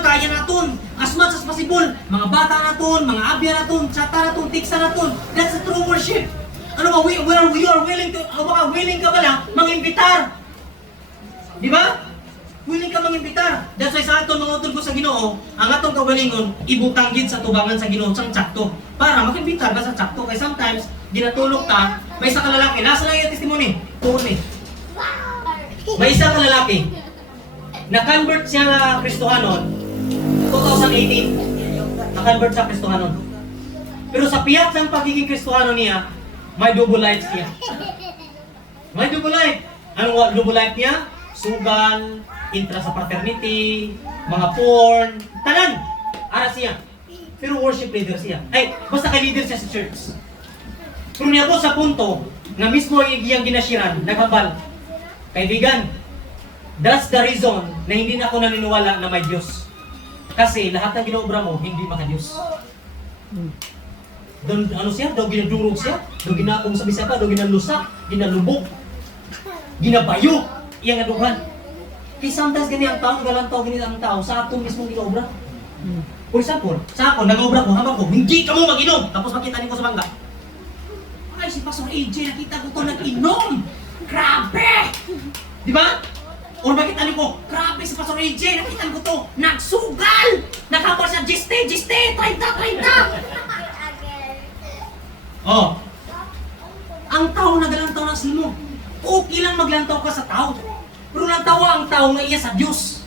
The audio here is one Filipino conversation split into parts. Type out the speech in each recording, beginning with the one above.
lang kaya naton. As much as possible, mga bata naton, mga abya naton, tsata naton, tiksa naton. That's the true worship. Ano ba, we are willing to, baka willing ka ba lang mangimbitar? Di ba? Willing ka mangimbitar. That's why sa aton mga utod ko sa Ginoo, ang atong kagalingon, ibutang gid sa tubangan sa Ginoo sang tsakto. Para makimbitar ka sa tsakto. Kaya sometimes, ginatulog ka, may isa ka lalaki. Nasa lang yung testimony? Tuni. May isa ka lalaki. Na-convert siya na Kristohanon 2018. Na-convert sa Kristohanon. Pero sa piyak ng pagiging Kristohanon niya, may double life siya. May double life. Anong double life niya? Sugal, intra sa fraternity, mga porn, tanan. Ara siya. Pero worship leader siya. Ay, basta ka-leader siya sa church. Pero niya po sa punto na mismo iyang ginashiran, naghambal. Kaibigan, that's the reason na hindi na ako naniniwala na may Diyos. Kasi lahat ng ginaobra mo, hindi maka-Diyos. Doon, ano siya? Doon ginadurog siya? Doon ginakong sa bisaka? Doon ginalusak? Ginalubok? Ginabayo? Iyang aduhan. Kaya sometimes ganyan ang tao, galantaw ganyan ang tao sa atong mismong ginaobra. For example, sa ako, nag-obra ko, habang ko, hindi ka mo mag-inom! Tapos makita niyo ko sa bangga. Ay, si Pastor AJ, nakita ko to nag-inom! Grabe! Di ba? Or makita niyo ko, grabe si Pastor AJ, nakita ko to, nagsugal! Nakapal sa giste, 30! Oh. Ang tao nagalantaw na sino. Okay lang maglantaw ka sa tao. Pero lantawa ang tao na iya sa Diyos.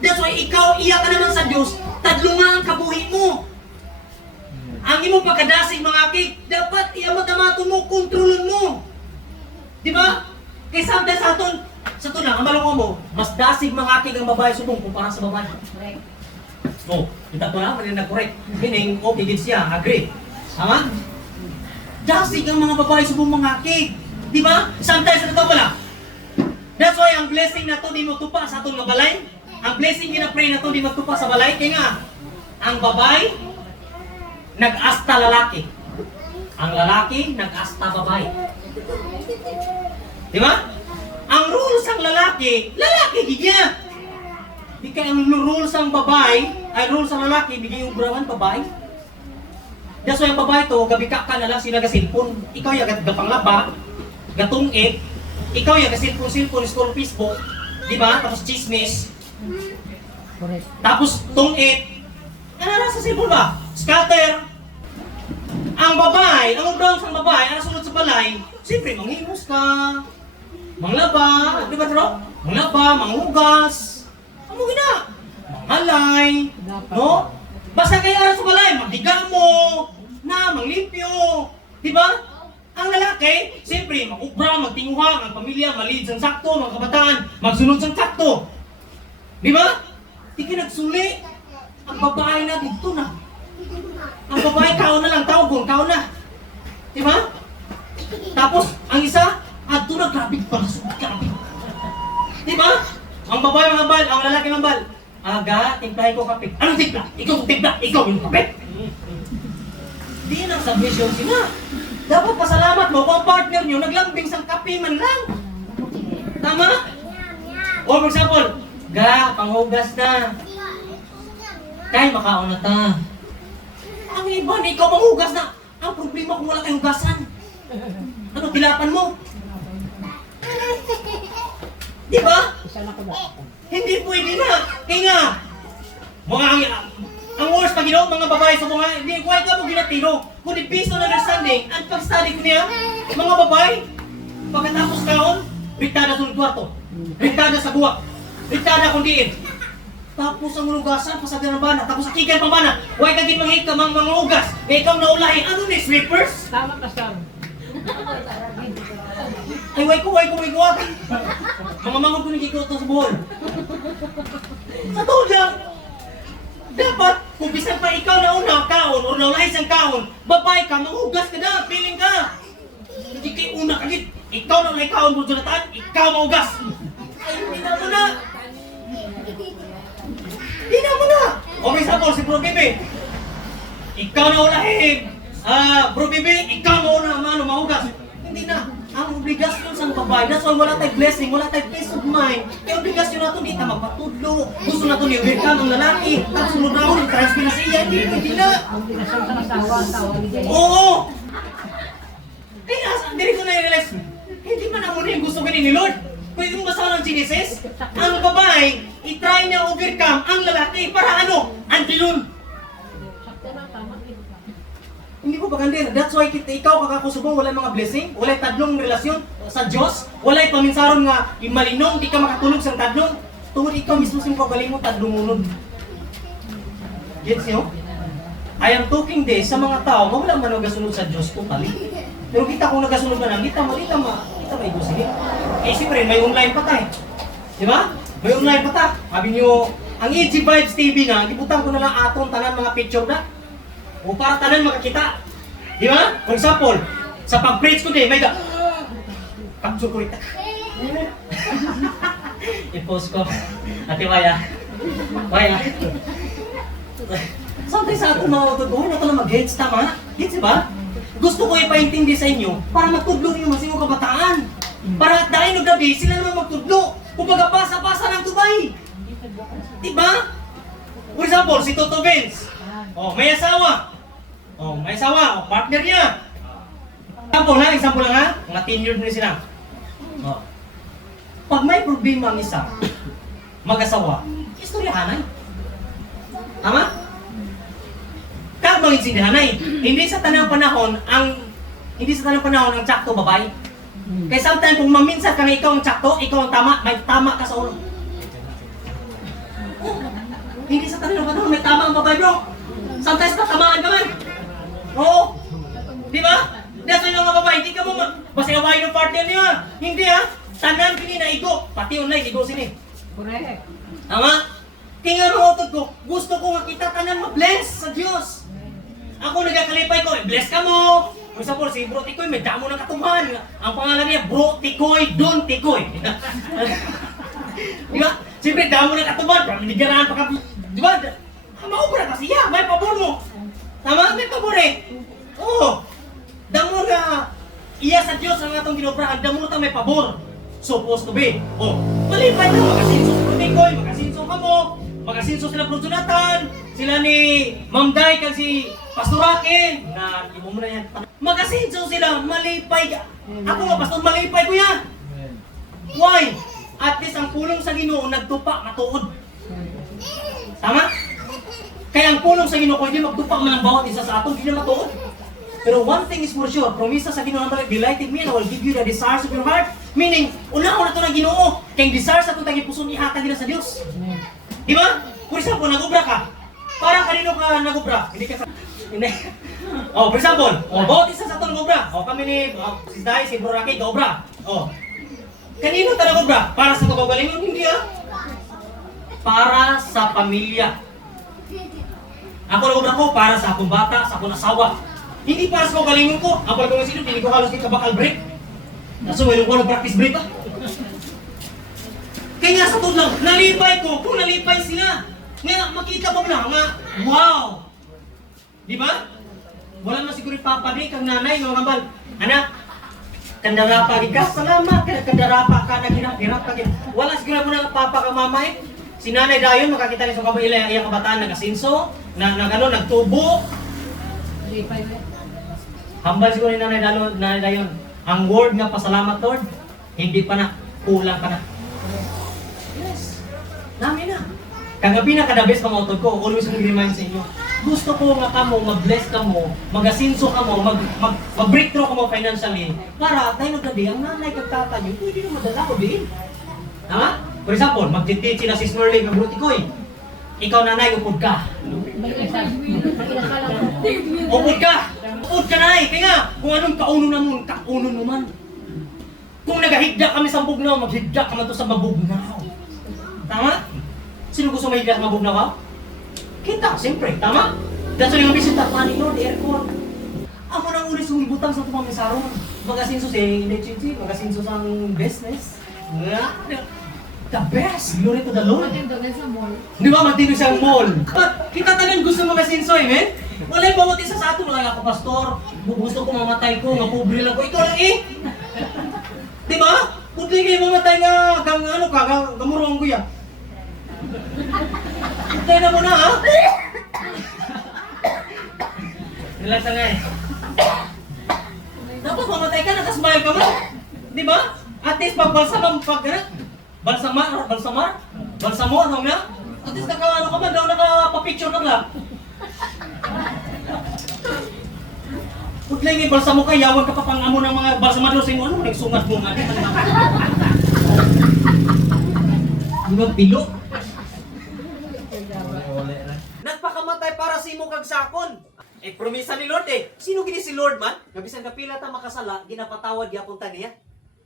That's why ikaw, iya ka naman sa Diyos, tadlungan ang kabuhi mo. Ang imong pagkadasig mga kik, dapat iya matamaton mo, kontrolon mo. Di ba? Kaya sometimes sa aton lang, ang malungo mo, mas dasig mga kik ang babae subong kumpara sa babae. Correct. Oh, kita ko na, manila correct. Meaning, okay, gid siya, agree. Tama? Dasig ang mga babae subong mga kik. Di ba? Sometimes ano to pala? That's why ang blessing na to di mo tupa sa atong mabalay. Ang blessing gina-pray na to di mo tupa sa balay. Kaya nga, ang babae, nag-asta lalaki. Ang lalaki, nag-asta babae. Di ba? Ang rules ang lalaki, gigya. Di kaya ang rules ang babae, ay rules ang lalaki, bigay ubrawan babae. That's why ang babae to, gabi ka na lang sila gasilpon. Ikaw yung gapanglaba, gatungit, ikaw yung gasilpon, scroll Facebook, di ba? Tapos chismis. Correct. Tapos tungit. Ano na sa silpon ba? Scatter. Ang babae, ang brown sa babae, ang sunod sa balay, siyempre manghimos ka, manglaba, di ba bro? Manglaba, manghugas. Ano gina? Manghalay, no? Basta kayo ara sa balay, magdiga mo, na manglimpyo, di ba? Ang lalaki, siyempre, mag-ubra, magtinguha, ang pamilya, malid sang sakto, mga kabataan, magsunod sang sakto. Di ba? Di ka nagsuli. Ang babae na dito na. Ang babae, kao na lang, tawag kao na. Di ba? Tapos, ang isa, ato na, grabe, grabe. Di ba? Ang babae mga bal, ang lalaki mga bal. Aga, timplahin ko kape. Anong timpla? Ikaw timpla, ikaw yung kape. Di nang submission sila. Dapat pasalamat mo kung ang partner nyo naglambing sang kape man lang. Tama? O for example, ga, panghugas na. Kaya makaon na ta. Ang iba na ikaw manghugas na. Ang problema kung wala kayong hugasan. Ano, tilapan mo? Di ba? Isa na ko ba? Hindi pwede na. Kaya nga, ang worst pag mga babae sa mga, hindi, kuhay ka mo ginatiro. Kundi based on understanding, at pag-study ko niya, mga babae, pagkatapos kaon, bigtada sa kwarto, bigtada sa buwak, bigtada kung diin. Tapos ang lugasan, pasagan ng bana, tapos akikan pang bana, huwag ka gin mga mga ugas, na ikaw na ulahin, ano ni slippers? Tama ka siya. Ay, huwag ko, may guwag. Mga mangon ko nagkikoto sa buhol. Sa tulad, dapat, kung bisan pa ikaw na una kaon o naulahin siyang kaon, babae ka, manghugas ka na, feeling ka. Hindi kayo una kagit. Ikaw na ulay kaon mo, Jonathan, ikaw manghugas. Ay, hindi na mo na. Hindi na mo na. O may sabol, si Bro Bibi. Ikaw na ulahin. Bro Bibi, ikaw mo na manghugas. Hindi na. ang obligasyon sa babae. That's why wala tayong blessing, wala tayong peace of mind. Kaya obligasyon na ito, di ta magpatudlo. Gusto na ito ni-welcome ang lalaki. Tapos sunod na ako, nag-transfer na siya. Hindi na. Obligasyon sa asawa, ligaya. Oo! Kaya, hindi ko na-realize, hindi man ako yung gusto ganun ni Lord. Pwede mong basahan ng Genesis, ang babae, itry niya overcome ang lalaki para ano? Anti-yun. Hindi ko paganda. That's why ikaw kakakusubong, wala mga blessing, wala tadlong relasyon sa Diyos, wala paminsaron nga malinong, di ka makatulog sa tadlong. Tungod ikaw mismo sing kagaling mo tadlong unod. Gets nyo? I am talking this sa mga tao, wala man nagasunod sa Diyos totally. Pero kita kung nagasunod na lang, kita may gusto niya. Eh siyempre, may online pa tayo. Di ba? May online pa tayo. Sabi nyo, ang EG Vibes TV na, ibutan ko na lang atong tanan mga picture na. O para tanan makakita. Di ba? For example, sa pag-preach ko din, may capture ko rin. I-post ko. Ate Maya. Maya. Sometimes sa ating mga utod, na ito na mag-gets, tama? Gets, ba? Gusto ko ipaintindi sa inyo para magtudlo niyo mas inyong kabataan. Para at dahil ng gabi, sila naman magtudlo. Kumbaga pasa-pasa ng tubay. Diba? For example, si Toto Vince. Oh, may asawa. Oh, may asawa. Oh, partner niya. Example lang ha. Mga 10 years na sila. Oh. Pag may problema ang isa, mag-asawa, istoryahanay. Tama? Kag manginsindihanay. Hindi sa tanang panahon ang tsakto babae. Kaya sometimes kung maminsan ka na ikaw ang tsakto, ikaw ang tama, may tama ka sa ulo. Oh, hindi sa tanang panahon may tama ang babae, bro. Sometimes tatamaan ka man. Oo. Di ba? That's why mga babae, hindi ka mo basta-away ng partner niya. Hindi ha. Tanan kini na igo. Pati online, igo sini. Correct. Tama? Tingnan mo utod ko. Gusto ko makita tanan ma-bless sa Diyos. Ako nagakalipay ko, bless ka mo. For example, si Bro Tikoy, may damo ng katuman. Ang pangalan niya, Bro Tikoy, Don Tikoy. Di ba? Siyempre, damo ng katuman. Praminigaraan pa ka. Di ba? Maubra ka siya. May pabor mo. Tama? May pabor eh. Oo. Damo na iya sa Diyos ang atong ginobrahan. Damo na may pabor. Supposed to be. Oh, malipay na. Magasinso si Bro Tikoy, magasinso ka mo. Magasinso sila Bro Jonathan. Sila ni Ma'am Day kag si Pastor Akin, na ibo mo na yan. Magasinso sila, malipay ka. Ako nga, Pastor, malipay ko yan. Why? At least ang pulong sa Ginoo nagtupa, matuod. Tama? Kaya ang pulong sa Ginoo, kung hindi magtupa man ang bawat isa sa ato, hindi na matuod. Pero one thing is for sure, promisa sa Ginoo naman, delighted me and I will give you the desires of your heart. Meaning, una-una ito ng Ginoo. Kaya yung desires sa itong tagipuson, ihatag nila sa Diyos. Di ba? For example, nag-ubra ka. Para kanino ka nag-ubra? Hindi ka sa... Hindi. Oh, for example, bawat isa sa itong nag-ubra. Kami ni si Day, si Bro Rocky, ka-ubra. Kanino ta nag-ubra? Para sa kagalingon? Hindi para sa pamilya. Ako nag-ubra ko para sa akong bata, sa akong asawa. Hindi para sa kagalingon ko. Ang pala kong sino, hindi ko halos di kabakal break. Naso, mayroon ko ng practice break Kaya nga sa lang, nalipay ko kung nalipay sila. Ngayon, makita mo na nga, wow! Di ba? Wala na siguro papabik ang nanay, mga kambal. Anak, kandarapa ka, salamat ka, kandarapa ka, naghirap ka. Wala siguro mo na papa ka mamay. Si nanay dayon, makakita niya sa kabaila, iyang kabataan, nag-asinso, nagtubo. Hambal siguro ni nanay dayon. Ang word nga pasalamat, Lord, hindi pa na, kulang pa na. Yes, namin na. Kagabi na kadabes mga utod ko, always kong remind sa inyo. Gusto ko nga kamo, mag-bless ka mo, mag-asinso ka mo, mag-breakthrough ka mo financially. Para at the end of the day, ang nanay kag tata nyo, pwede na madala ko din. Tama? For example, mag-teach sila si Smerling ng Brutikoy. Ikaw nanay, upod ka. Upod ka! Upod ka nanay! Kaya nga, kung anong kaunon mo man. Kung nagahigda kami sa bugnaw, maghigda ka man to sa mabugnaw. Tama? Sino gusto mahigda sa mabugnaw? Kita, siyempre. Tama? That's why yung bisita, paning Lord, aircon. Amo nang ulis yung ibutang sa tumang misaron. Magasinso si Nechinchi, magasinso sa business. The best! Glory to the Lord. Di ba? Matino siyang mall. But kita tagan gusto magasinso, amen? Wala yung bawat isa sa ato. Wala ako, pastor. Gusto ko mamatay ko, nga pobre lang ko. Ikaw lang Di ba? Putli kayo mamatay nga, ano ka, gamurong ko yan. Putli na mo na, ha? Relax na nga eh. Dapat mamatay ka, nakasmile ka mo. Di ba? At least pag balsamam, pag gano'n, balsamor, ano nga? At least ano ka man, daw nakapapicture ka lang. Putling balsamo ka, yawan ka pa pang amo ng mga balsamado sa inyo, ano, nagsungat mo nga. Di ba, pilo? Nagpakamatay para sa imo kag sakon. Eh, promisa ni Lord eh. Sino gini si Lord man? Gabisan kapila ta makasala, ginapatawad gyapon ta niya.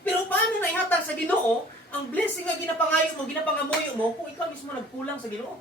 Pero paano na ihatag sa Ginoo ang blessing nga ginapangayo mo, ginapangamuyo mo kung ikaw mismo nagkulang sa Ginoo?